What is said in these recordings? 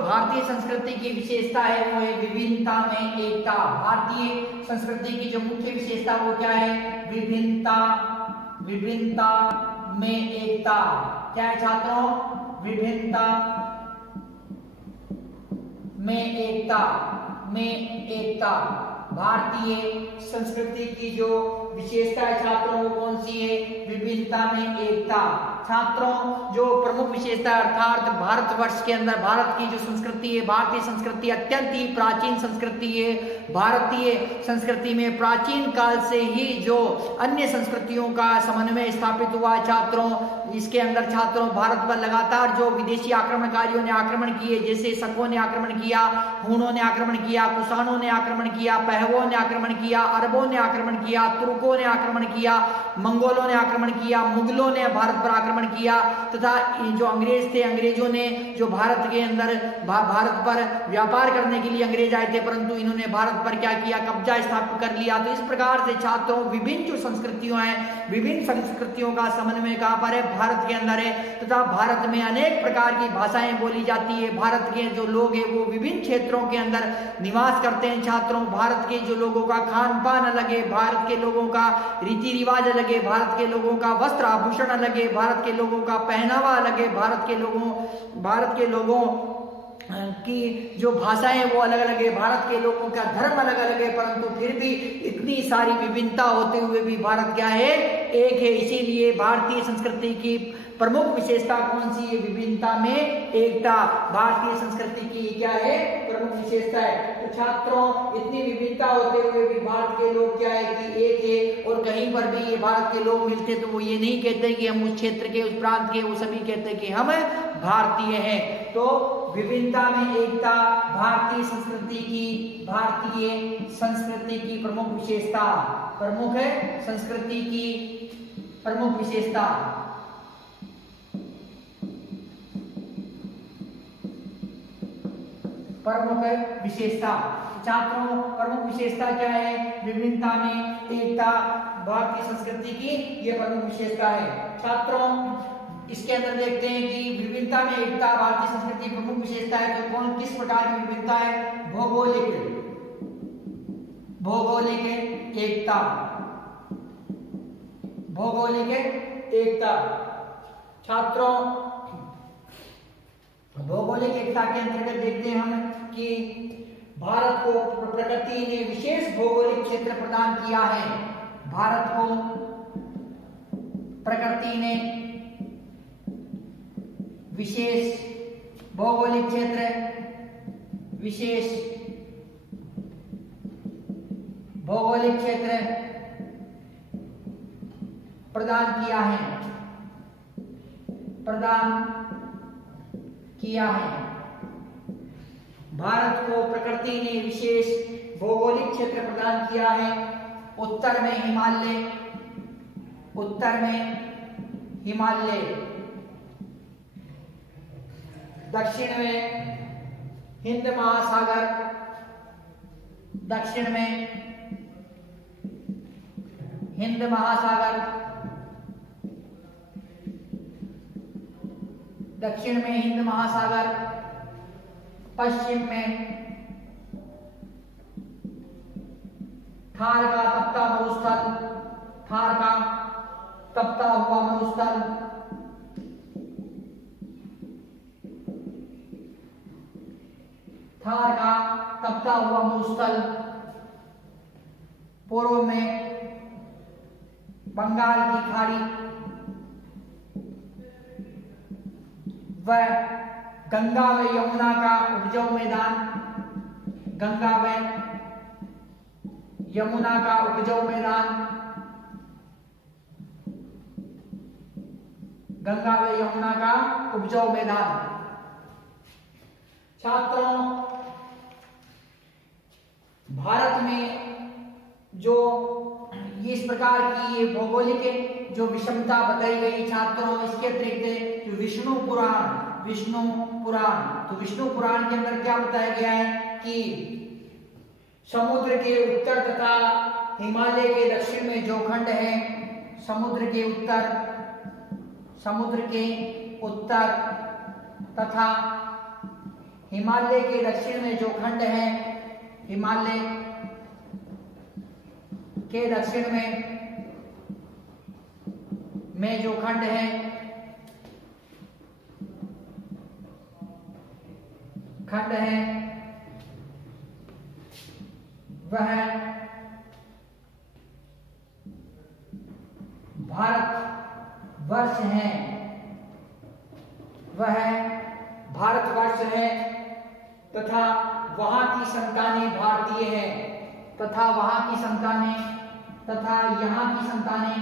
भारतीय संस्कृति की विशेषता है वो है विभिन्नता में एकता। भारतीय संस्कृति की जो मुख्य विशेषता वो क्या है? विभिन्नता में एकता। क्या है छात्रों? विभिन्नता में एकता। भारतीय संस्कृति की जो विशेषता है छात्रों वो कौन सी है? विभिन्नता में एकता। छात्रों जो प्रमुख विशेषता अर्थात भारतवर्ष के अंदर भारत की जो संस्कृति है, भारतीय संस्कृति अत्यंत ही प्राचीन संस्कृति है। भारतीय संस्कृति में प्राचीन काल से ही जो अन्य संस्कृतियों का समन्वय स्थापित हुआ है छात्रों। इसके अंदर छात्रों भारत पर लगातार जो विदेशी आक्रमणकारियों ने आक्रमण किए, जैसे शकों ने आक्रमण किया, हूणों ने आक्रमण किया, कुषाणों ने आक्रमण किया, पहलवों ने आक्रमण किया, अरबों ने आक्रमण किया, तुर्कों ने आक्रमण किया, मंगोलों ने आक्रमण किया, मुगलों ने भारत पर आक्रमण किया, तथा जो अंग्रेज थे, अंग्रेजों ने जो भारत के अंदर भारत पर व्यापार करने के लिए अंग्रेज आए थे, परंतु इन्होंने भारत पर क्या किया? कब्जा स्थापित कर लिया। तो इस प्रकार से छात्रों विभिन्न जो संस्कृतियों हैं, विभिन्न संस्कृतियों का समन्वय कहां पर है? भारत के अंदर है। तथा भारत में अनेक प्रकार की भाषाएं बोली जाती है। भारत के जो लोग हैं वो विभिन्न क्षेत्रों के अंदर निवास करते हैं छात्रों। भारत के जो लोगों का खान पान अलग है, भारत के लोगों का रीति रिवाज अलग है, भारत के लोगों का वस्त्र आभूषण अलग है, भारत के लोगों का पहनावा अलग है, भारत के लोगों की जो भाषाएं वो अलग अलग है, भारत के लोगों का धर्म अलग अलग है, परंतु फिर भी इतनी सारी विभिन्नता होते हुए भी भारत क्या है? एक है। इसीलिए भारतीय संस्कृति की प्रमुख विशेषता कौन सी है? विभिन्नता में एकता। भारतीय संस्कृति की क्या है? प्रमुख विशेषता है। तो छात्रों इतनी विविधता होते हुए भी भारत के लोग क्या है कि एक है, और कहीं पर भी ये भारत के लोग मिलते तो वो ये नहीं कहते कि हम उस क्षेत्र के, उस प्रांत के, वो सभी कहते कि हम भारतीय हैं। तो विभिन्नता में एकता भारतीय संस्कृति की प्रमुख विशेषता, प्रमुख संस्कृति की प्रमुख विशेषता। प्रमुख विशेषता छात्रों, प्रमुख विशेषता क्या है? विभिन्नता में एकता भारतीय संस्कृति की ये प्रमुख विशेषता है छात्रों। इसके अंदर देखते हैं कि विभिन्नता में एकता भारतीय संस्कृति की प्रमुख विशेषता है। तो कौन किस प्रकार की विभिन्नता है? भौगोलिक एकता। भौगोलिक एकता छात्रों, भौगोलिक एकता के अंतर्गत देखते हैं हम कि भारत को प्रकृति ने विशेष भौगोलिक क्षेत्र प्रदान किया है। भारत को प्रकृति ने विशेष भौगोलिक क्षेत्र, विशेष भौगोलिक क्षेत्र प्रदान किया है। भारत को प्रकृति ने विशेष भौगोलिक क्षेत्र प्रदान किया है। उत्तर में हिमालय, दक्षिण में हिंद महासागर, दक्षिण में हिंद महासागर, दक्षिण में हिंद महासागर, पश्चिम में थार का तपता मरुस्थल, थार का तपता हुआ मरुस्थल, थार का तपता हुआ मरुस्थल, पूर्व में बंगाल की खाड़ी व गंगा व यमुना का उपजाऊ मैदान, गंगा व यमुना का उपजाऊ मैदान, गंगा व यमुना का उपजाऊ मैदान। छात्रों, भारत में जो इस प्रकार की ये भौगोलिक जो विषमता बताई गई छात्रों, इसके अतिरिक्त जो विष्णु पुराण, तो विष्णु पुराण के अंदर क्या बताया गया है कि समुद्र के उत्तर तथा हिमालय के दक्षिण में जो खंड है, समुद्र के उत्तर तथा हिमालय के दक्षिण में जो खंड है, हिमालय के दक्षिण में जो खंड है, वह भारतवर्ष है, वह भारतवर्ष है तथा वहां की संतानें भारतीय है, तथा वहां की संतानें, तथा यहाँ की संतानें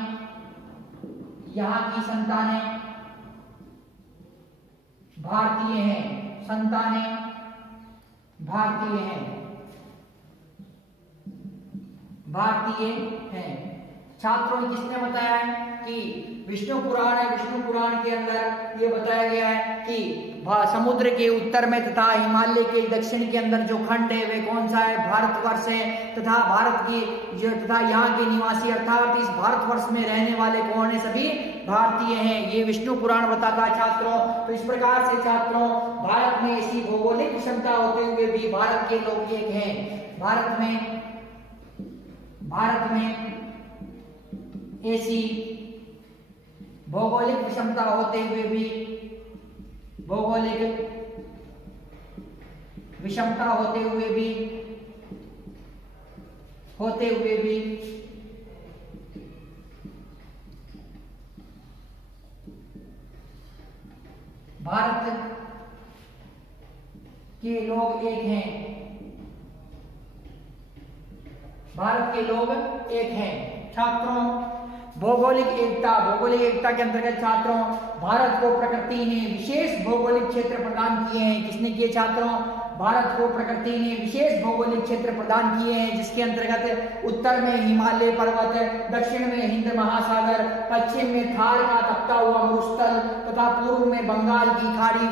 भारतीय हैं, संतानें भारतीय हैं। छात्रों, किसने बताया है कि विष्णु पुराण है, विष्णु पुराण के अंदर ये बताया गया है कि समुद्र के उत्तर में तथा हिमालय के दक्षिण के अंदर जो खंड है वे कौन सा है, भारतवर्ष है, तथा भारत की जो तथा यहाँ के निवासी अर्थात इस भारतवर्ष में रहने वाले कौन है, सभी भारतीय हैं। ये विष्णु पुराण बताता है छात्रों। तो इस प्रकार से छात्रों, भारत में ऐसी भौगोलिक विषमता होते हुए भी भारत के लोग एक हैं। भारत में ऐसी भौगोलिक विषमता होते हुए भी भारत के लोग एक हैं। भारत के लोग एक हैं। छात्रों, भौगोलिक एकता के अंतर्गत छात्रों, भारत को प्रकृति ने विशेष भौगोलिक क्षेत्र प्रदान किए हैं। किसने किए छात्रों? भारत को प्रकृति ने विशेष भौगोलिक क्षेत्र प्रदान किए हैं, जिसके अंतर्गत उत्तर में हिमालय पर्वत, दक्षिण में हिंद महासागर, पश्चिम में थार का तपता हुआ मरुस्थल तथा पूर्व में बंगाल की खाड़ी व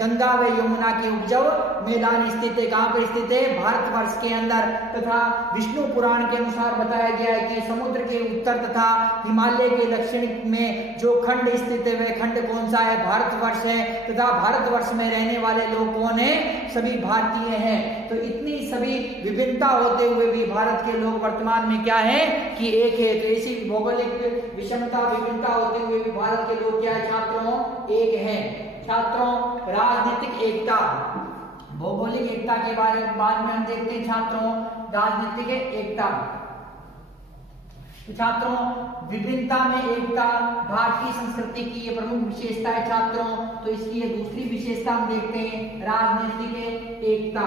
गंगा व यमुना के उपजाऊ मैदान स्थित है। कहां पर स्थित है? भारतवर्ष के अंदर। तथा विष्णु पुराण के अनुसार बताया गया है कि समुद्र के उत्तर तथा हिमालय के दक्षिण में जो खंड स्थित है वह खंड कौन सा है? भारतवर्ष है। तथा भारतवर्ष में रहने वाले लोग कौन है? सभी भारतीय हैं। तो इतनी सभी विभिन्नता होते हुए भी भारत के लोग वर्तमान में क्या है कि एक है। तो ऐसी भौगोलिक विषमता विभिन्नता होते हुए भी भारत के लोग क्या है छात्रों? एक है। छात्रों, राजनीतिक एकता, भौगोलिक एकता के बारे में बाद में हम देखते हैं छात्रों। राजनीतिक एकता, तो छात्रों विभिन्नता में एकता भारतीय संस्कृति की ये प्रमुख विशेषता है छात्रों। तो इसकी ये दूसरी विशेषता हम देखते हैं, राजनीतिक एकता।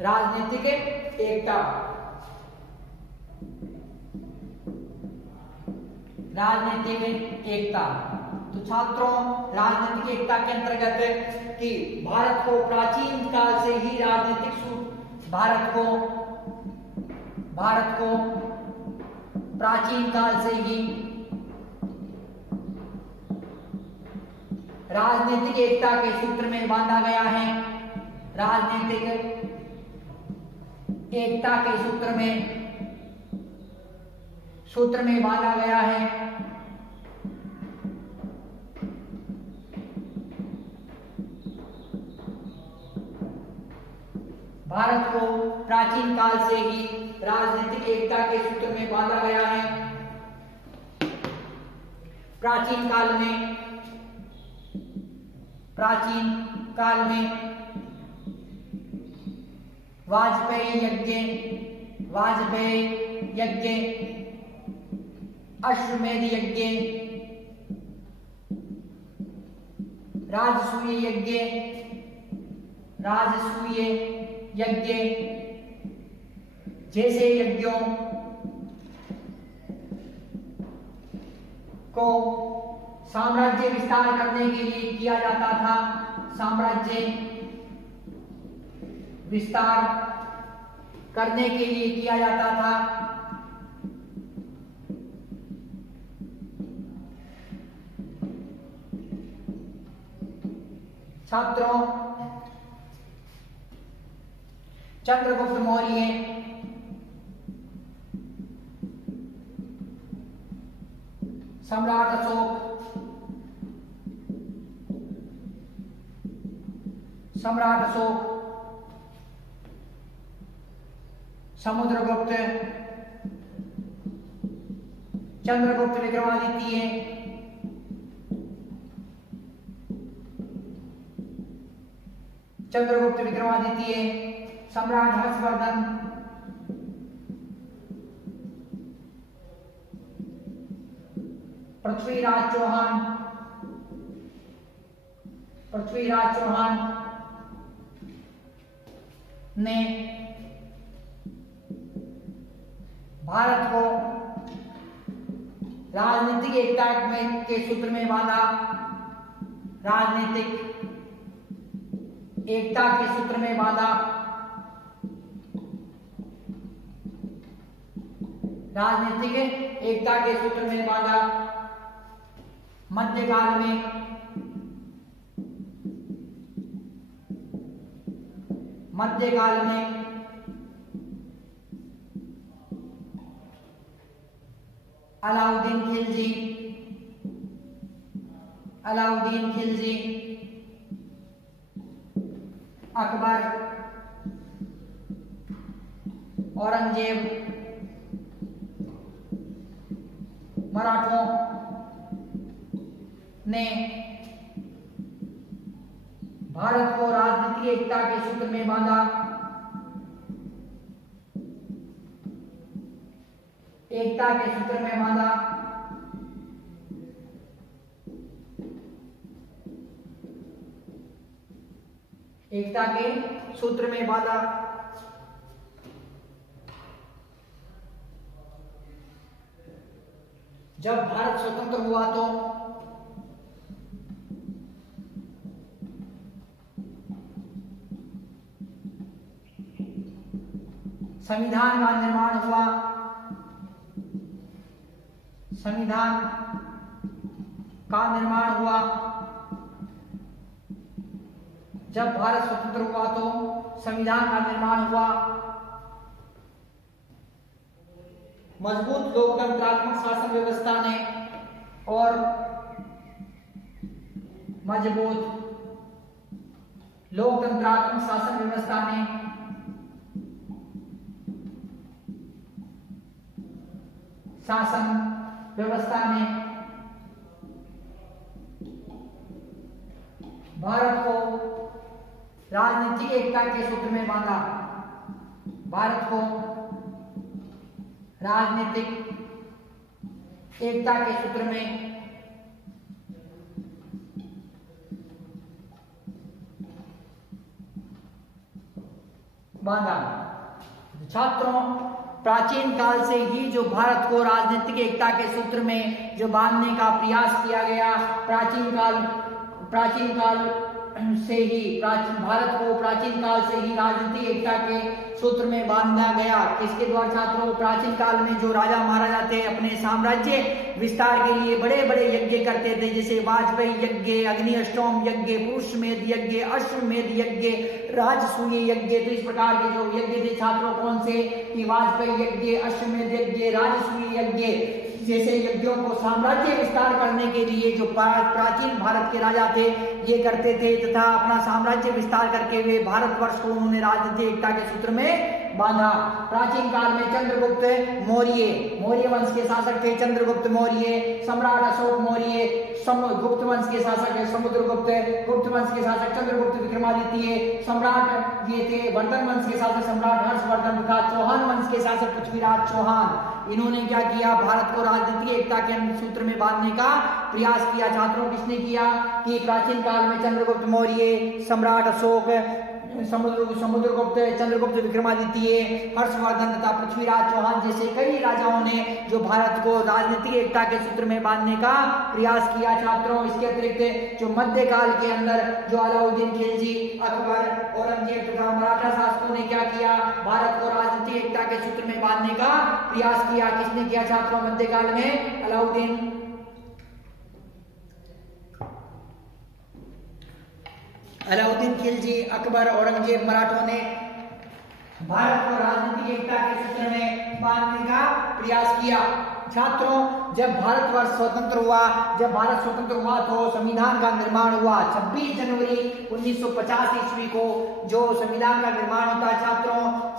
राजनीतिक एकता, राजनीतिक एकता। तो छात्रों, राजनीतिक एकता के अंतर्गत कि भारत को प्राचीन काल से ही राजनीतिक भारत को प्राचीन काल से ही राजनीतिक एकता के सूत्र में बांधा गया है। राजनीतिक एकता के सूत्र में बांधा गया है। भारत को प्राचीन काल से ही राजनीतिक एकता के सूत्र में बांधा गया है। प्राचीन काल में वाजपेयी यज्ञ, अश्वमेध यज्ञ, राजसूय यज्ञ जैसे यज्ञों को साम्राज्य विस्तार करने के लिए किया जाता था। साम्राज्य विस्तार करने के लिए किया जाता था। छात्रों, चंद्रगुप्त मौर्य, सम्राट अशोक, सम्राट अशोक, समुद्रगुप्त, चंद्रगुप्त विक्रमादित्य, चंद्रगुप्त विक्रमादित्य, सम्राट हर्षवर्धन, पृथ्वीराज चौहान, पृथ्वीराज चौहान ने भारत को राजनीतिक एकता में के सूत्र में बांधा, राजनीतिक एकता के सूत्र में बांधा, राजनीतिक एकता के सूत्र में बांधा। मध्यकाल में अलाउद्दीन खिलजी, अकबर, औरंगजेब, मराठों ने भारत को राजनीतिक एकता के सूत्र में बांधा, एकता के सूत्र में बांधा। एकता के सूत्र में बांधा। जब भारत स्वतंत्र हुआ तो संविधान का निर्माण हुआ, संविधान का निर्माण हुआ। जब भारत स्वतंत्र हुआ तो संविधान का निर्माण हुआ। मजबूत लोकतंत्रात्मक शासन व्यवस्था ने और मजबूत लोकतंत्रात्मक शासन व्यवस्था ने भारत को राजनीतिक एकता के सूत्र में बांधा, भारत को राजनीतिक एकता के सूत्र में बांधा। छात्रों, प्राचीन काल से ही जो भारत को राजनीतिक एकता के सूत्र में जो बांधने का प्रयास किया गया, प्राचीन काल से ही भारत को प्राचीन काल से ही राजनीतिक एकता के सूत्र में बांधा गया। इसके द्वारा छात्रों, प्राचीन काल में जो राजा महाराजा थे अपने साम्राज्य विस्तार के लिए बड़े बड़े यज्ञ करते थे, जैसे वाजपेयी यज्ञ, अग्नि अष्टोम यज्ञ, पुरुषमेध यज्ञ, अश्वमेध यज्ञ, राजसूय यज्ञ। तो इस प्रकार के जो यज्ञ थे छात्रों, कौन से कि वाजपेयी यज्ञ, अश्वमेध यज्ञ, राजसूय यज्ञ जैसे यज्ञों को साम्राज्य विस्तार करने के लिए जो प्राचीन भारत के राजा थे ये करते थे, तथा अपना साम्राज्य विस्तार करके वे भारतवर्ष को उन्होंने राजनीतिक एकता के सूत्र में बांधा। प्राचीन काल में चंद्रगुप्त मौर्य वंश के शासक थे, चंद्रगुप्त मौर्य, सम्राट अशोक मौर्य, गुप्त वंश के शासक समुद्रगुप्त, गुप्त वंश के शासक चंद्रगुप्त विक्रमादित्य, सम्राट ये थे वर्धन वंश के शासक सम्राट हर्षवर्धन तथा चौहान वंश के शासक पृथ्वीराज चौहान। इन्होंने क्या किया, भारत को राजनीतिक एकता के सूत्र में बांधने का प्रयास किया। छात्रों, किसने किया कि प्राचीन काल में चंद्रगुप्त मौर्य, सम्राट अशोक, समुद्रगुप्त, चंद्रगुप्त विक्रमादित्य, हर्षवर्धन तथा पृथ्वीराज चौहान जैसे कई राजाओं ने जो भारत को राजनीतिक एकता के सूत्र में बांधने का प्रयास किया। छात्रों, इसके अतिरिक्त जो मध्यकाल के अंदर जो अलाउद्दीन खिलजी, अकबर, औरंगजेब तथा मराठा शासकों ने क्या किया, भारत को राजनीतिक एकता के सूत्र में बांधने का प्रयास किया। किसने किया छात्रों? मध्यकाल में अलाउद्दीन खिलजी, अकबर, औरंगजेब, मराठों ने भारत को राजनीतिक एकता के सूत्र में बांधने का प्रयास किया। छात्रों, जब भारतवर्ष स्वतंत्र हुआ, जब भारत स्वतंत्र हुआ तो संविधान का निर्माण हुआ 26 जनवरी 1950 ईस्वी को जो संविधान का निर्माण होता है।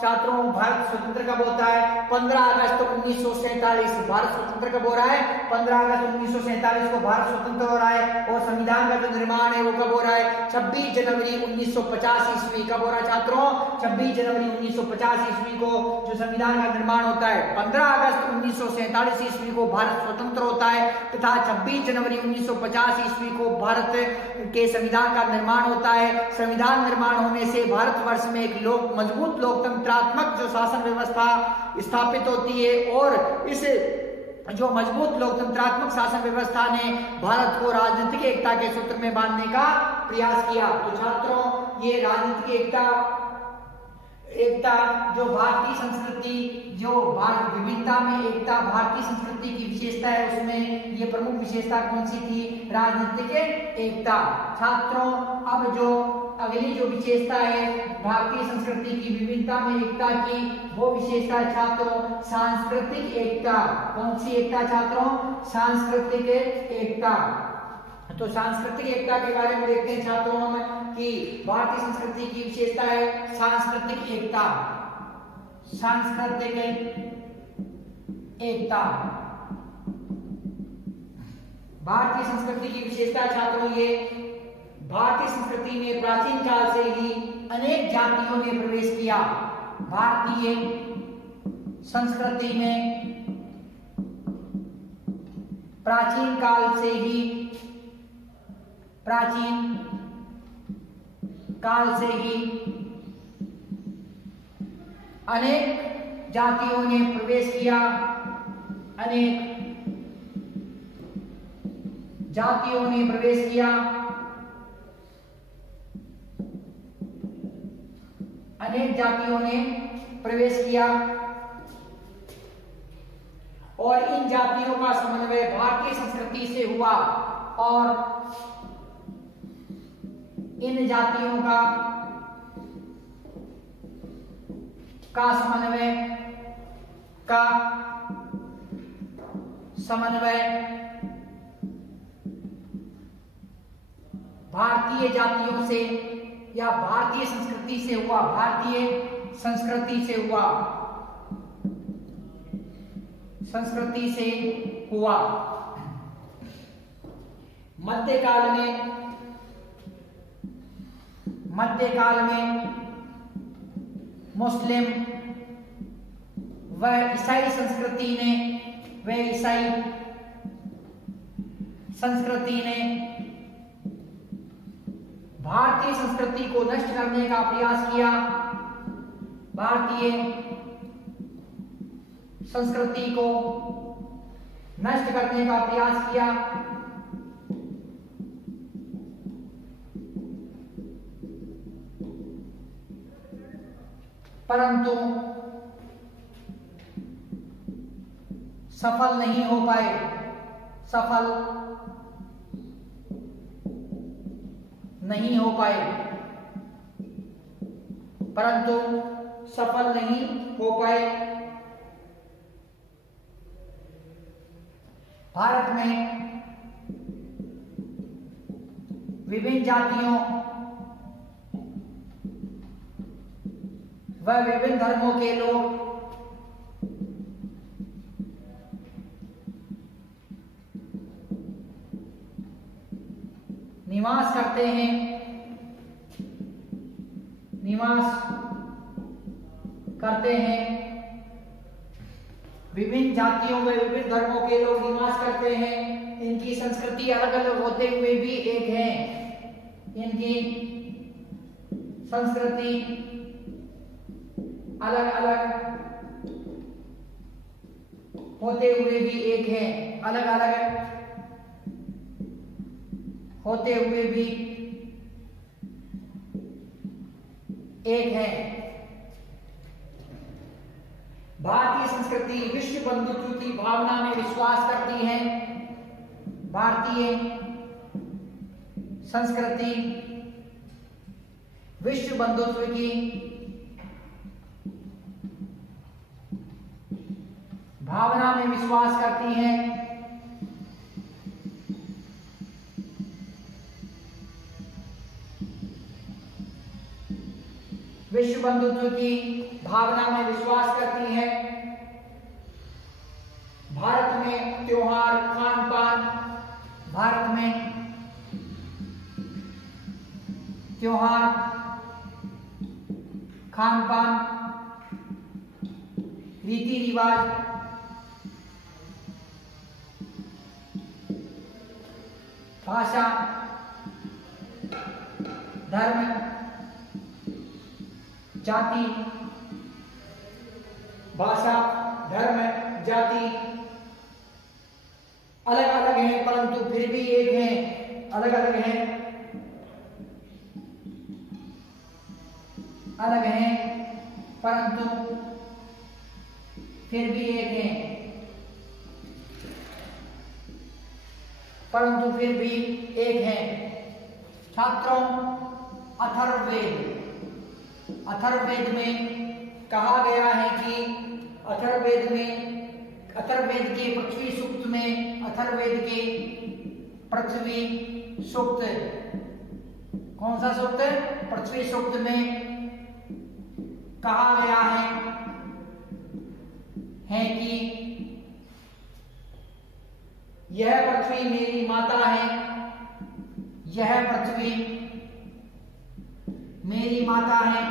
छात्रों भारत स्वतंत्र कब होता है? 15 अगस्त 1947। भारत स्वतंत्र कब हो रहा है? 15 अगस्त 1947 को भारत स्वतंत्र हो रहा है। और संविधान का जो निर्माण है वो कब हो रहा है? 26 जनवरी 1950 ईस्वी। कब हो रहा है छात्रों? 26 जनवरी 1950 ईस्वी को जो संविधान का निर्माण होता है। 15 अगस्त 1947 ईस्वी को भारत स्वतंत्र होता है तथा 26 जनवरी 1950 ईस्वी को भारत के संविधान का निर्माण होता है। संविधान निर्माण होने से भारतवर्ष में एक मजबूत लोकतंत्रात्मक जो शासन व्यवस्था स्थापित होती है और इस जो मजबूत लोकतंत्रात्मक शासन व्यवस्था ने भारत को राजनीतिक एकता के सूत्र में बांधने का प्रयास किया। तो छात्रों, ये राजनीतिक एकता जो भारतीय संस्कृति, जो भारत विविधता में एकता भारतीय संस्कृति की विशेषता है, उसमें ये प्रमुख विशेषता कौन सी थी? राजनीतिक एकता। छात्रों, अब जो अगली जो विशेषता है भारतीय संस्कृति की विविधता में एकता की, वो विशेषता है छात्रों सांस्कृतिक एकता। कौन सी एकता छात्रों? सांस्कृतिक एकता। तो सांस्कृतिक एकता के बारे में देखते हैं छात्रों हम कि भारतीय संस्कृति की विशेषता है सांस्कृतिक एकता। सांस्कृतिक एकता भारतीय संस्कृति की विशेषता छात्रों, ये भारतीय संस्कृति में प्राचीन काल से ही अनेक जातियों ने प्रवेश किया। भारतीय संस्कृति में प्राचीन काल से ही अनेक जातियों ने प्रवेश किया। अनेक जातियों ने प्रवेश किया। अनेक जातियों ने प्रवेश किया और इन जातियों का समन्वय भारतीय संस्कृति से हुआ और इन जातियों का समन्वय भारतीय जातियों से या भारतीय संस्कृति से हुआ। भारतीय संस्कृति से हुआ। मध्यकाल में मुस्लिम व ईसाई संस्कृति ने भारतीय संस्कृति को नष्ट करने का प्रयास किया। भारतीय संस्कृति को नष्ट करने का प्रयास किया। परंतु सफल नहीं हो पाए। भारत में विभिन्न जातियों व विभिन्न धर्मों के लोग निवास करते हैं। विभिन्न जातियों व विभिन्न धर्मों के लोग निवास करते हैं। इनकी संस्कृति अलग अलग होते हुए भी एक है। इनकी संस्कृति अलग अलग होते हुए भी एक है। अलग अलग होते हुए भी एक है। भारतीय संस्कृति विश्व बंधुत्व की भावना में विश्वास करती है। भारतीय संस्कृति विश्व बंधुत्व की भावना में विश्वास करती हैं, विश्व बंधुत्व की भावना में विश्वास करती हैं। भारत में त्योहार, खान पान, भारत में त्योहार, खान पान, रीति रिवाज, भाषा, धर्म, जाति, भाषा, धर्म, जाति अलग अलग हैं परंतु फिर भी एक हैं, अलग अलग हैं, अलग हैं परंतु फिर भी एक हैं, परंतु फिर भी एक हैं। छात्रों, अथर्ववेद, अथर्ववेद में कहा गया है कि अथर्ववेद में, अथर्ववेद के पृथ्वी सूक्त में, अथर्ववेद के पृथ्वी सूक्त, कौन सा सूक्त? पृथ्वी सूक्त में कहा गया है कि यह पृथ्वी मेरी माता है, यह पृथ्वी मेरी माता है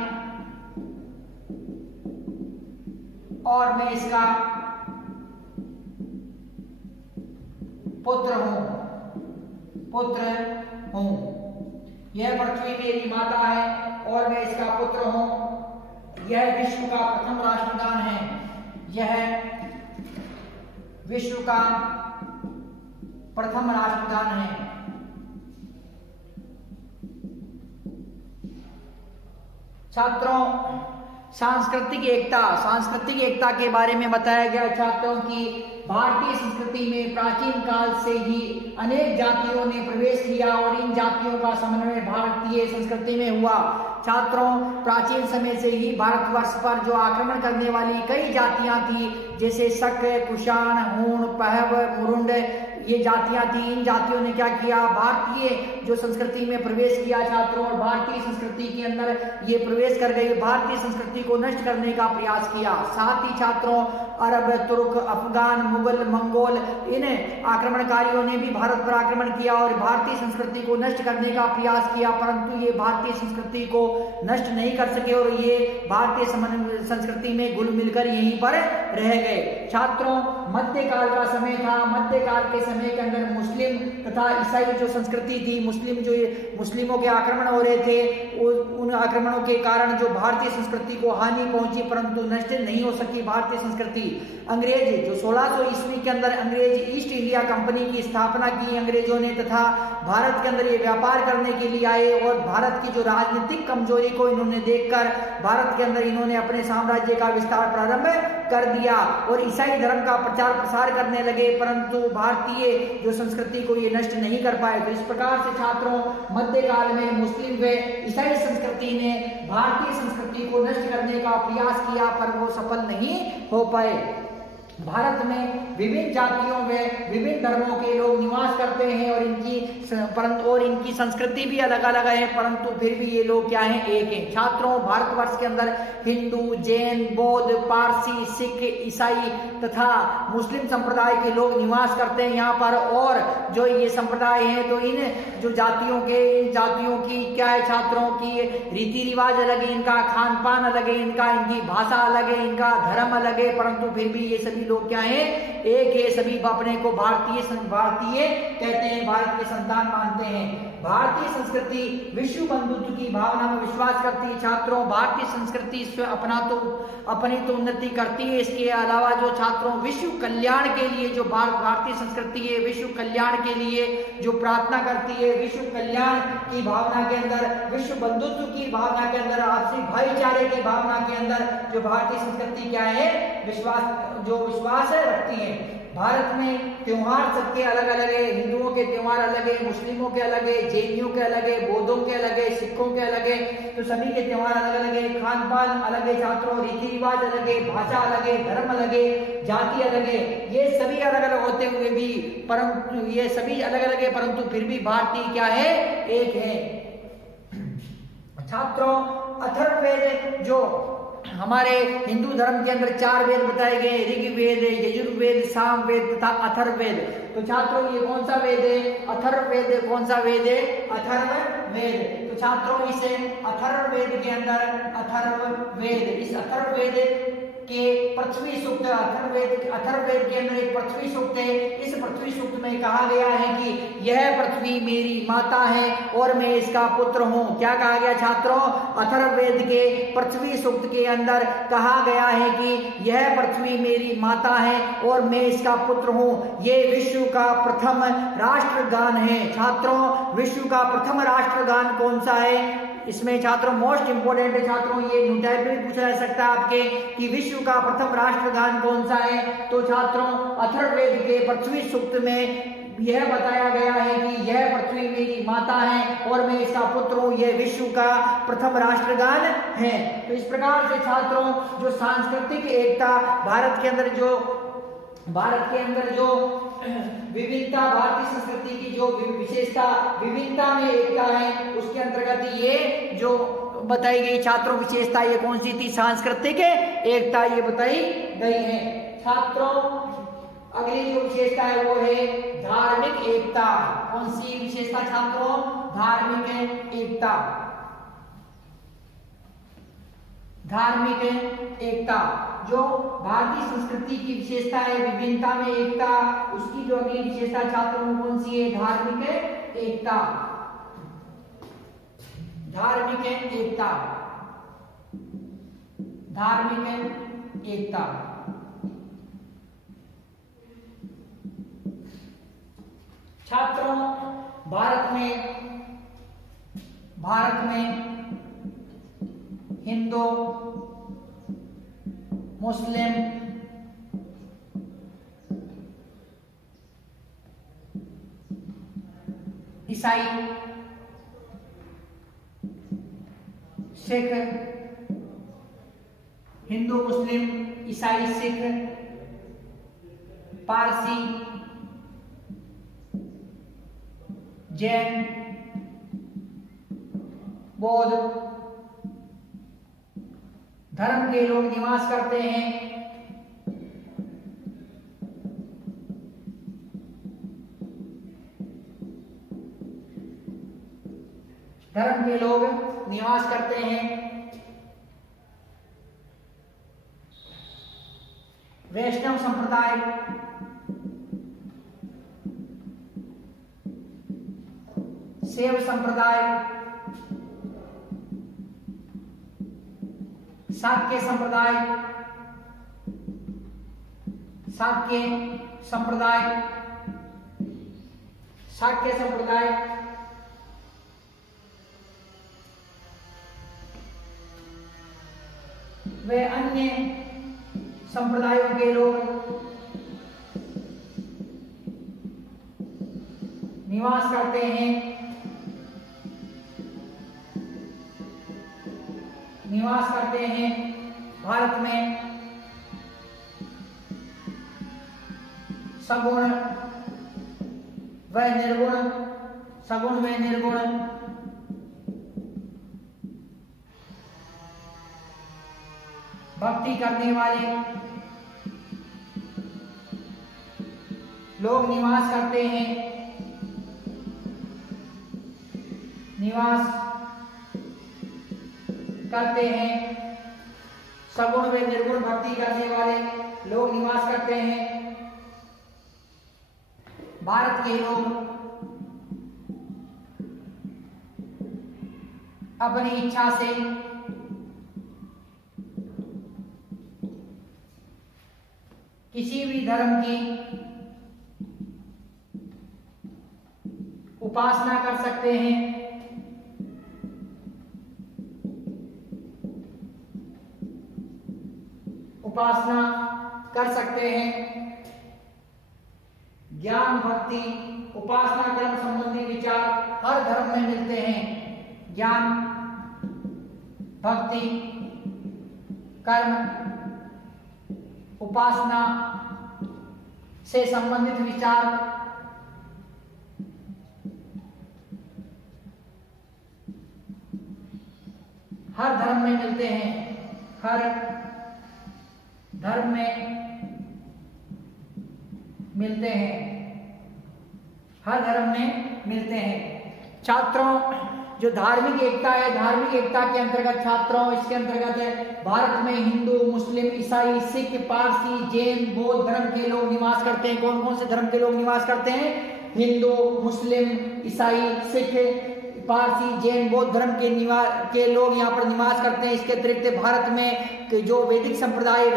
और मैं इसका पुत्र हूं, पुत्र हूं। यह पृथ्वी मेरी माता है और मैं इसका पुत्र हूं। यह विश्व का प्रथम राष्ट्रगान है, यह विश्व का प्रथम राष्ट्रगान है। छात्रों, सांस्कृतिक एकता, सांस्कृतिक एकता के बारे में बताया गया छात्रों की भारतीय संस्कृति में प्राचीन काल से ही अनेक जातियों ने प्रवेश किया और इन जातियों का समन्वय भारतीय संस्कृति में हुआ। छात्रों, प्राचीन समय से ही भारतवर्ष पर जो आक्रमण करने वाली कई जातियां थी, जैसे शक, कुषाण, हूण, पहव, मुरुंड, ये जातियां थी। इन जातियों ने क्या किया? भारतीय जो संस्कृति में प्रवेश किया छात्रों, और भारतीय संस्कृति के अंदर ये प्रवेश कर गई, भारतीय संस्कृति को नष्ट करने का प्रयास किया। साथ ही छात्रों, अरब, तुर्क, अफगान, मुगल, मंगोल, इन आक्रमणकारियों ने भी भारत पर आक्रमण किया और भारतीय संस्कृति को नष्ट करने का प्रयास किया, परंतु ये भारतीय संस्कृति को नष्ट नहीं कर सके और ये भारतीय संस्कृति में घुल मिलकर यहीं पर रह गए। छात्रों, मध्यकाल का समय था। मध्यकाल के समय के अंदर मुस्लिम तथा ईसाई जो संस्कृति थी, मुस्लिमों के आक्रमण हो रहे थे, उन आक्रमणों के कारण जो भारतीय संस्कृति को हानि पहुंची, परंतु नष्ट नहीं हो सकी भारतीय संस्कृति। अंग्रेज जो 1600 ईस्वी के अंदर अंग्रेज ईस्ट इंडिया कंपनी की स्थापना की अंग्रेजों ने, तथा भारत के अंदर ये व्यापार करने के लिए आए और भारत की जो राजनीतिक कमजोरी को इन्होंने देखकर भारत के अंदर इन्होंने अपने साम्राज्य का विस्तार प्रारंभ कर दिया और ईसाई धर्म का प्रचार प्रसार करने लगे, परंतु भारतीय जो संस्कृति को ये नष्ट नहीं कर पाए। तो इस प्रकार से छात्रों, मध्यकाल में मुस्लिम व ईसाई संस्कृति ने भारतीय संस्कृति को नष्ट करने का प्रयास किया, पर वो सफल नहीं हो पाए। भारत में विभिन्न जातियों व विभिन्न धर्मों के लोग निवास करते हैं और इनकी संस्कृति भी अलग अलग है, परंतु फिर भी ये लोग क्या हैं? एक हैं। छात्रों, भारतवर्ष के अंदर हिंदू, जैन, बौद्ध, पारसी, सिख, ईसाई तथा मुस्लिम संप्रदाय के लोग निवास करते हैं यहाँ पर। और जो ये संप्रदाय हैं, तो इन जातियों की क्या है छात्रों की रीति रिवाज अलग है, इनका खान पान अलग है, इनकी भाषा अलग है, इनका धर्म अलग है, परंतु फिर भी ये सभी लोग क्या है? एक है। सभी अपने को भारतीय कहते हैं, भारत के संतान मानते हैं। भारतीय संस्कृति विश्व बंधुत्व की भावना में विश्वास करती है। छात्रों, भारतीय संस्कृति अपनी तो उन्नति करती है, इसके अलावा जो छात्रों विश्व कल्याण के लिए जो भारतीय संस्कृति है, विश्व कल्याण के लिए जो प्रार्थना करती है, विश्व कल्याण की भावना के अंदर, विश्व बंधुत्व की भावना के अंदर, आपसी भाईचारे की भावना के अंदर जो भारतीय संस्कृति क्या है? विश्वास रखती है। भारत में त्योहार सबके अलग अलग है, हिंदुओं के त्योहार अलग है, मुस्लिमों के अलग है, जैनियों के अलग है, बौद्धों के अलग है, सिखों के अलग है, तो सभी के त्योहार अलग अलग है, खान पान अलग है छात्रों, रीति रिवाज अलग है, भाषा अलग है, धर्म अलग है, जाति अलग है, ये सभी अलग अलग होते हुए भी परंतु ये सभी अलग अलग है परंतु फिर भी भारतीय क्या है, एक है। छात्रों अथर्ववेद जो हमारे हिंदू धर्म के अंदर 4 वेद बताए गए, ऋग्वेद, यजुर्वेद, सामवेद तथा अथर्ववेद। तो छात्रों ये कौन सा वेद है, अथर्ववेद। कौन सा वेद है, अथर्ववेद। तो छात्रों इस अथर्ववेद के अंदर अथर्ववेद, इस अथर्ववेद के पृथ्वी सूक्त, अथर्ववेद के अंदर एक पृथ्वी सूक्त है। इस पृथ्वी सूक्त में कहा गया है कि यह पृथ्वी मेरी माता है और मैं इसका पुत्र हूँ। क्या कहा गया छात्रों, अथर्ववेद के पृथ्वी सूक्त के अंदर कहा गया है कि यह पृथ्वी मेरी माता है और मैं इसका पुत्र हूँ। ये विश्व का प्रथम राष्ट्रगान है। छात्रों विश्व का प्रथम राष्ट्रगान कौन सा है, इसमें छात्रों मोस्ट इंपोर्टेंट है छात्रों, ये नोटाइप भी पूछा जा सकता है आपके कि विश्व का प्रथम राष्ट्रगान कौन सा है। तो छात्रों अथर्ववेद के पृथ्वी सूक्त में यह बताया गया है कि यह पृथ्वी मेरी माता है और मैं इसका पुत्र हूँ, यह विश्व का प्रथम राष्ट्रगान है। तो इस प्रकार से छात्रों जो सांस्कृतिक एकता भारत के अंदर जो विविधता, भारतीय संस्कृति की जो विशेषता, विभिन्नता में एकता है, उसके अंतर्गत ये जो बताई गई छात्रों विशेषता, ये कौन सी थी, सांस्कृतिक एकता, ये बताई गई है। छात्रों अगली जो विशेषता है वो है धार्मिक एकता। कौन सी विशेषता छात्रों, धार्मिक एकता। धार्मिक एकता जो भारतीय संस्कृति की विशेषता है, विभिन्नता में एकता, उसकी जो अगली विशेषता छात्रों में कौन सी है, धार्मिक एकता। धार्मिक एकता, धार्मिक एकता। छात्रों भारत में हिंदू, मुस्लिम, ईसाई, सिख, हिंदू, मुस्लिम, ईसाई, सिख, पारसी, जैन, बौद्ध धर्म के लोग निवास करते हैं। धर्म के लोग निवास करते हैं। वैष्णव संप्रदाय, शैव संप्रदाय, शाक्य संप्रदाय, शाक्य संप्रदाय, वे अन्य संप्रदायों के लोग निवास करते हैं। भारत में सगुण व निर्गुण, भक्ति करने वाले लोग निवास करते हैं। सगुण व निर्गुण भक्ति करने वाले लोग निवास करते हैं। भारत के लोग अपनी इच्छा से किसी भी धर्म की उपासना कर सकते हैं। ज्ञान, भक्ति, उपासना, कर्म संबंधी विचार हर धर्म में मिलते हैं। ज्ञान, भक्ति, कर्म, उपासना से संबंधित विचार हर धर्म में मिलते हैं। हर धर्म में मिलते हैं। हर धर्म में मिलते हैं। छात्रों, जो धार्मिक एकता है, धार्मिक एकता के अंतर्गत छात्रों, इसके अंतर्गत भारत में हिंदू, मुस्लिम, ईसाई, सिख, पारसी, जैन, बौद्ध धर्म के लोग निवास करते हैं। कौन कौन से धर्म के लोग निवास करते हैं? हिंदू, मुस्लिम, ईसाई, सिख, पारसी, जैन, बौद्ध धर्म के लोग यहाँ पर निवास करते हैं। इसके अतिरिक्त भारत में जो वैदिक संप्रदाय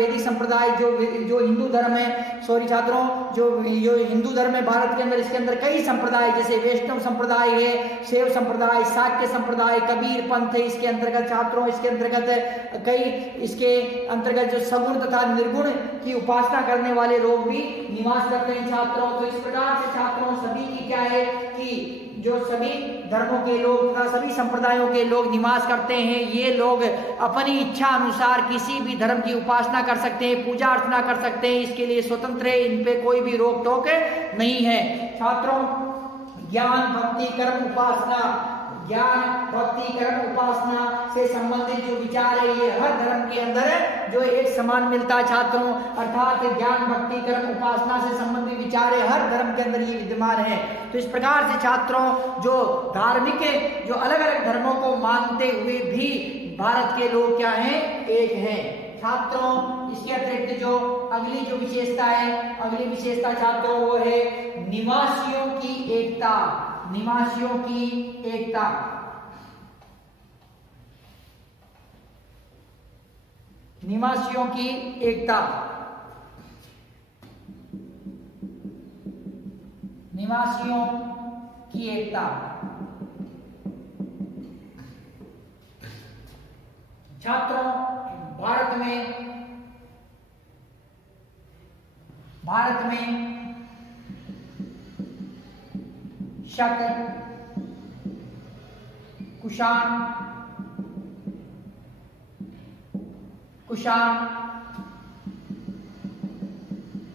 जो हिंदू धर्म है, सॉरी छात्रों, जो हिंदू धर्म है भारत के अंदर, इसके अंदर कई संप्रदाय, जैसे वैष्णव संप्रदाय है, शैव संप्रदाय, शाक्य संप्रदाय, कबीर पंथ है। इसके अंतर्गत छात्रों, इसके अंतर्गत कई, इसके अंतर्गत जो सगुण तथा निर्गुण की उपासना करने वाले लोग भी निवास करते हैं छात्रों। तो इस प्रकार से छात्रों सभी की क्या है कि जो सभी धर्मों के लोग तथा सभी संप्रदायों के लोग निवास करते हैं, ये लोग अपनी इच्छा अनुसार किसी भी धर्म की उपासना कर सकते हैं, पूजा अर्चना कर सकते हैं। इसके लिए स्वतंत्र है, इन पे कोई भी रोक टोक नहीं है। छात्रों, ज्ञान, भक्ति, कर्म, उपासना, ज्ञान, भक्ति, कर्म, उपासना से संबंधित जो विचार है, ये हर धर्म के अंदर जो एक समान मिलता है छात्रों। अर्थात ज्ञान, भक्ति, कर्म, उपासना से संबंधित विचार है हर धर्म के अंदर ये विद्यमान है। तो इस प्रकार से छात्रों, जो धार्मिक जो अलग अलग धर्मों को मानते हुए भी भारत के लोग क्या हैं? एक हैं। छात्रों, इसके अतिरिक्त जो अगली जो विशेषता है, अगली विशेषता छात्रों वो है निवासियों की एकता। निवासियों की एकता। निवासियों की एकता। निवासियों की एकता। छात्रों, भारत में शक, कुषाण,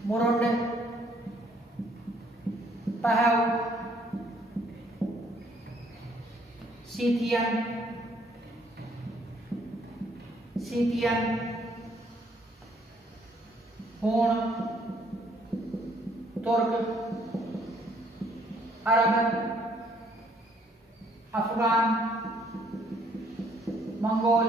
मुरुंड, पहव, सीथियन, हूण, तुर्क, अरब, अफगान, मंगोल,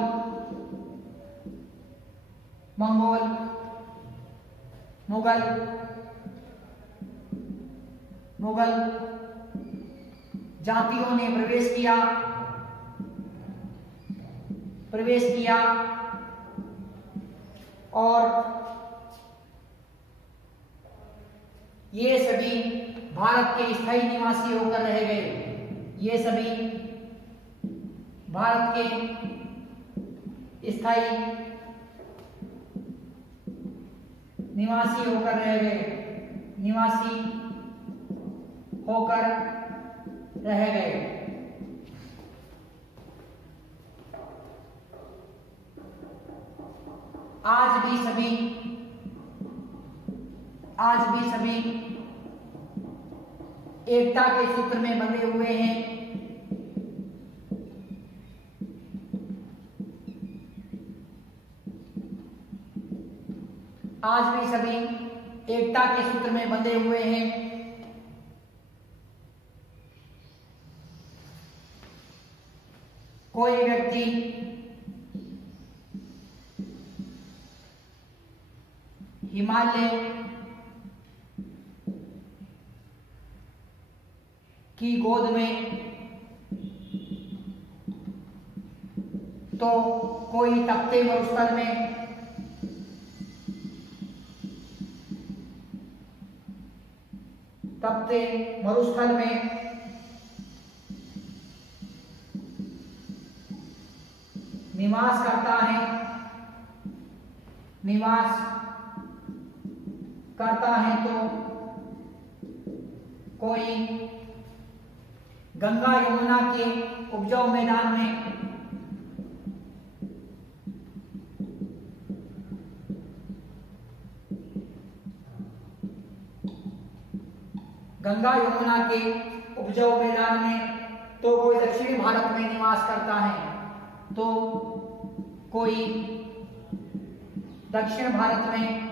मुगल जातियों ने प्रवेश किया और ये सभी भारत के स्थायी निवासी होकर रह गए। ये सभी भारत के स्थायी निवासी होकर रह गए। आज भी सभी एकता के सूत्र में बंधे हुए हैं। आज भी सभी एकता के सूत्र में बंधे हुए हैं। कोई व्यक्ति हिमालय की गोद में तो कोई तपते मरुस्थल में, निवास करता है तो कोई गंगा यमुना के उपजाऊ मैदान में गंगा यमुना के उपजाऊ मैदान में, तो कोई दक्षिणी भारत में निवास करता है, तो कोई दक्षिण भारत में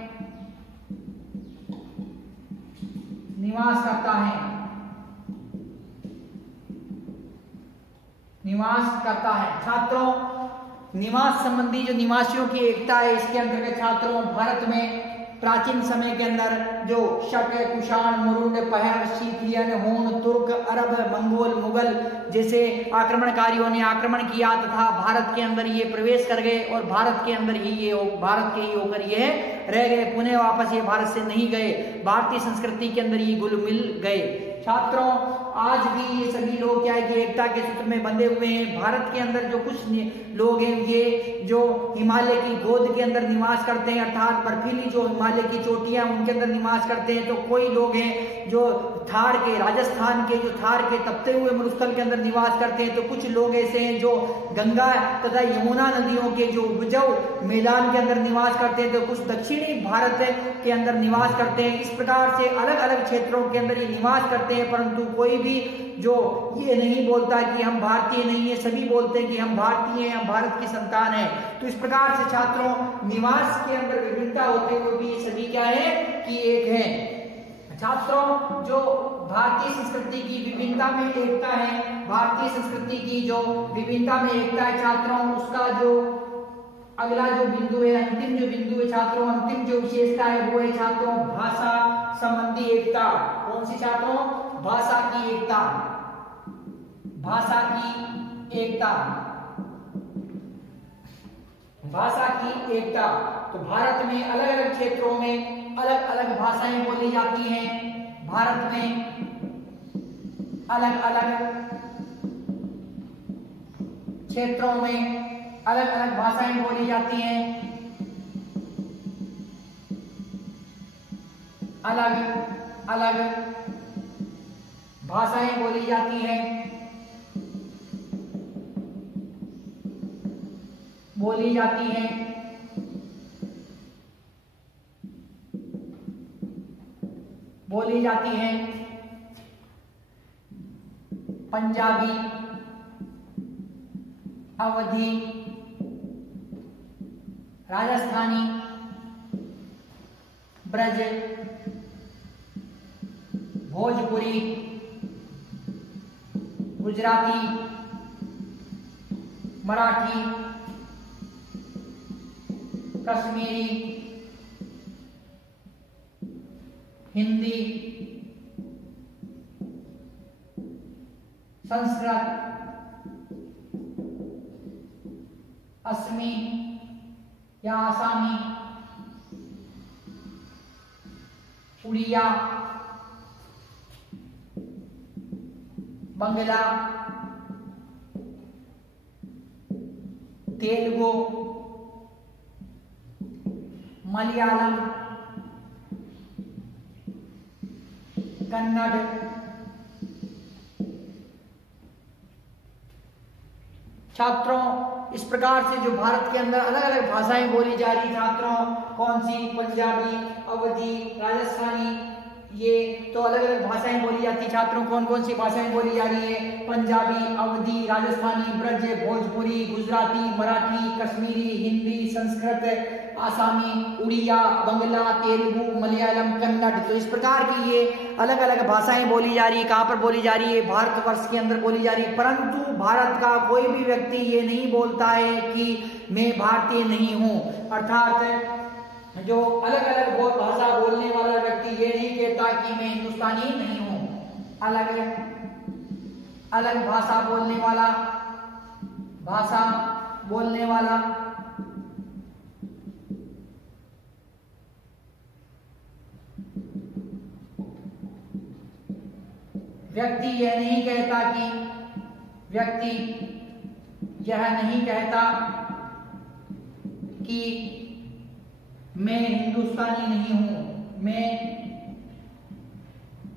निवास करता है, छात्रों निवास संबंधी जो निवासियों की एकता है, इसके अंतर्गत छात्रों भारत में प्राचीन समय के अंदर जो शक, कुषाण, मुरुंड, पहल, शीथियन, हूण, तुर्क, अरब, मंगोल, मुगल जैसे आक्रमणकारियों ने आक्रमण किया तथा भारत के अंदर ये प्रवेश कर गए और भारत के अंदर ही ये भारत के ही होकर ये रह गए, पुनः वापस ये भारत से नहीं गए, भारतीय संस्कृति के अंदर ये घुल मिल गए। छात्रों आज भी ये सभी लोग क्या है कि एकता के सूत्र में बंधे हुए हैं। भारत के अंदर जो कुछ लोग हैं ये जो हिमालय की गोद के अंदर निवास करते हैं, अर्थात बर्फीली जो हिमालय की चोटियां उनके अंदर निवास करते हैं, तो कोई लोग हैं जो थार के, राजस्थान के जो थार के तपते हुए मरुस्थल के अंदर निवास करते हैं, तो कुछ लोग ऐसे हैं जो गंगा तथा यमुना नदियों के जो उपजाऊ मैदान के अंदर निवास करते हैं, तो कुछ दक्षिणी भारत के अंदर निवास करते हैं। इस प्रकार से अलग अलग क्षेत्रों के अंदर ये निवास करते हैं, परंतु कोई भी जो ये नहीं बोलता कि हम भारतीय नहीं है, सभी बोलते हैं कि हम भारतीय हैं, हम भारत की संतान हैं। तो इस प्रकार से छात्रों निवास के अंदर विभिन्नता होते हुए भी सभी क्या है कि एक है। छात्रों जो भारतीय संस्कृति की विभिन्नता में एकता है, भारतीय संस्कृति की जो विभिन्नता में एकता है छात्रों, उसका जो अगला जो बिंदु है, अंतिम जो बिंदु है छात्रों, अंतिम जो विशेषता है वो है छात्रों भाषा संबंधी एकता। कौन सी छात्रों? भाषा की एकता, भाषा की एकता, भाषा की एकता। तो भारत में अलग अलग क्षेत्रों में अलग अलग भाषाएं बोली जाती हैं। भारत में अलग अलग क्षेत्रों में अलग अलग भाषाएं बोली जाती हैं, अलग अलग भाषाएं बोली जाती हैं, बोली जाती हैं। बोली जाती हैं पंजाबी, अवधी, राजस्थानी, ब्रज, भोजपुरी, गुजराती, मराठी, कश्मीरी, हिंदी, संस्कृत, असमी या आसामी, उड़िया, बंगला, तेलुगु, मलयालम, कन्नड़, छात्रों इस प्रकार से जो भारत के अंदर अलग अलग भाषाएं बोली जा रही छात्रों, कौन सी? पंजाबी, अवधी, राजस्थानी, ये तो अलग अलग भाषाएं बोली जाती छात्रों। कौन कौन सी भाषाएं बोली जा रही है? पंजाबी, अवधी, राजस्थानी, ब्रज, भोजपुरी, गुजराती, मराठी, कश्मीरी, हिंदी, संस्कृत, आसामी, उड़िया, बंगला, तेलुगु, मलयालम, कन्नड़। तो इस प्रकार की ये अलग अलग भाषाएं बोली जा रही है। कहाँ पर बोली जा रही है? भारतवर्ष के अंदर बोली जा रही है। परंतु भारत का कोई भी व्यक्ति ये नहीं बोलता है कि मैं भारतीय नहीं हूँ, अर्थात जो अलग अलग भाषा बोलने वाला व्यक्ति ये नहीं कहता कि मैं हिंदुस्तानी नहीं हूँ। अलग अलग भाषा बोलने वाला व्यक्ति यह नहीं कहता कि मैं हिंदुस्तानी नहीं हूं, मैं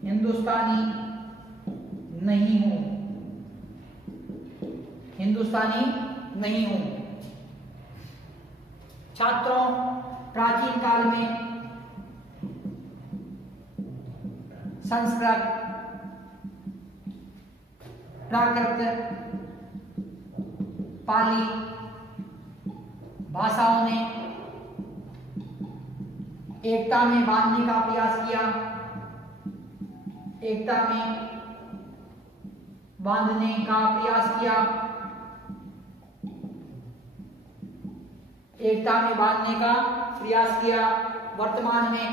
हिंदुस्तानी नहीं हूं, हिंदुस्तानी नहीं हूं। छात्रों, प्राचीन काल में संस्कृत, प्राकृत, पाली भाषाओं ने एकता में बांधने का प्रयास किया, एकता में बांधने का प्रयास किया, एकता में बांधने का प्रयास किया। वर्तमान में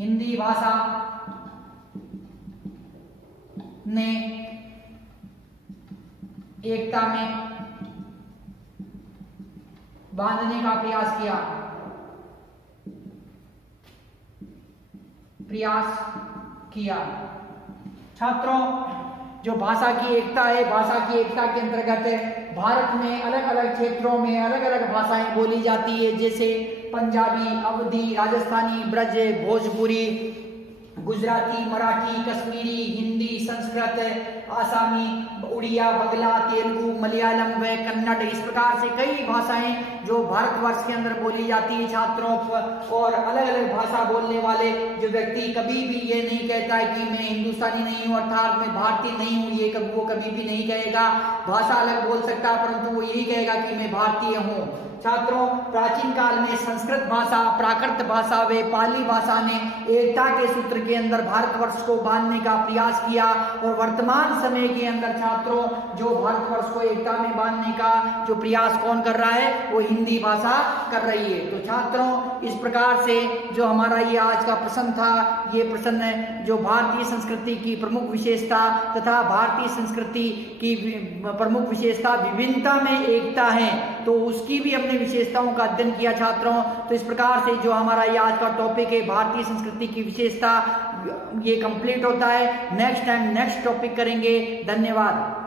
हिंदी भाषा ने एकता में बांधने का प्रयास किया। छात्रों, जो भाषा की एकता है, भाषा की एकता के अंतर्गत भारत में अलग अलग क्षेत्रों में अलग अलग भाषाएं बोली जाती है, जैसे पंजाबी, अवधी, राजस्थानी, ब्रज, भोजपुरी, गुजराती, मराठी, कश्मीरी, हिंदी, संस्कृत, आसामी, उड़िया, बंगला, तेलुगु, मलयालम व कन्नड़। इस प्रकार से कई भाषाएं जो भारतवर्ष के अंदर बोली जाती है छात्रों। और अलग अलग भाषा बोलने वाले जो व्यक्ति कभी भी ये नहीं कहता है कि मैं हिंदुस्तानी नहीं हूँ, अर्थात मैं भारतीय नहीं हूँ, ये वो कभी भी नहीं कहेगा। भाषा अलग बोल सकता है, परंतु वो यही कहेगा कि मैं भारतीय हूँ। छात्रों, प्राचीन काल में संस्कृत भाषा, प्राकृत भाषा व पाली भाषा ने एकता के सूत्र के अंदर भारतवर्ष को बांधने का प्रयास किया। और वर्तमान समय के अंदर छात्रों, जो भारतवर्ष को एकता में बांधने का जो प्रयास कौन कर रहा है, वो हिंदी भाषा कर रही है। तो छात्रों, इस प्रकार से जो हमारा ये आज का प्रश्न था, ये प्रश्न जो भारतीय संस्कृति की प्रमुख विशेषता तथा भारतीय संस्कृति की प्रमुख विशेषता विभिन्नता में एकता है, तो उसकी भी हमने विशेषताओं का अध्ययन किया छात्रों। तो इस प्रकार से जो हमारा ये आज का टॉपिक है भारतीय संस्कृति की विशेषता, ये कंप्लीट होता है। नेक्स्ट टाइम नेक्स्ट टॉपिक करेंगे। धन्यवाद।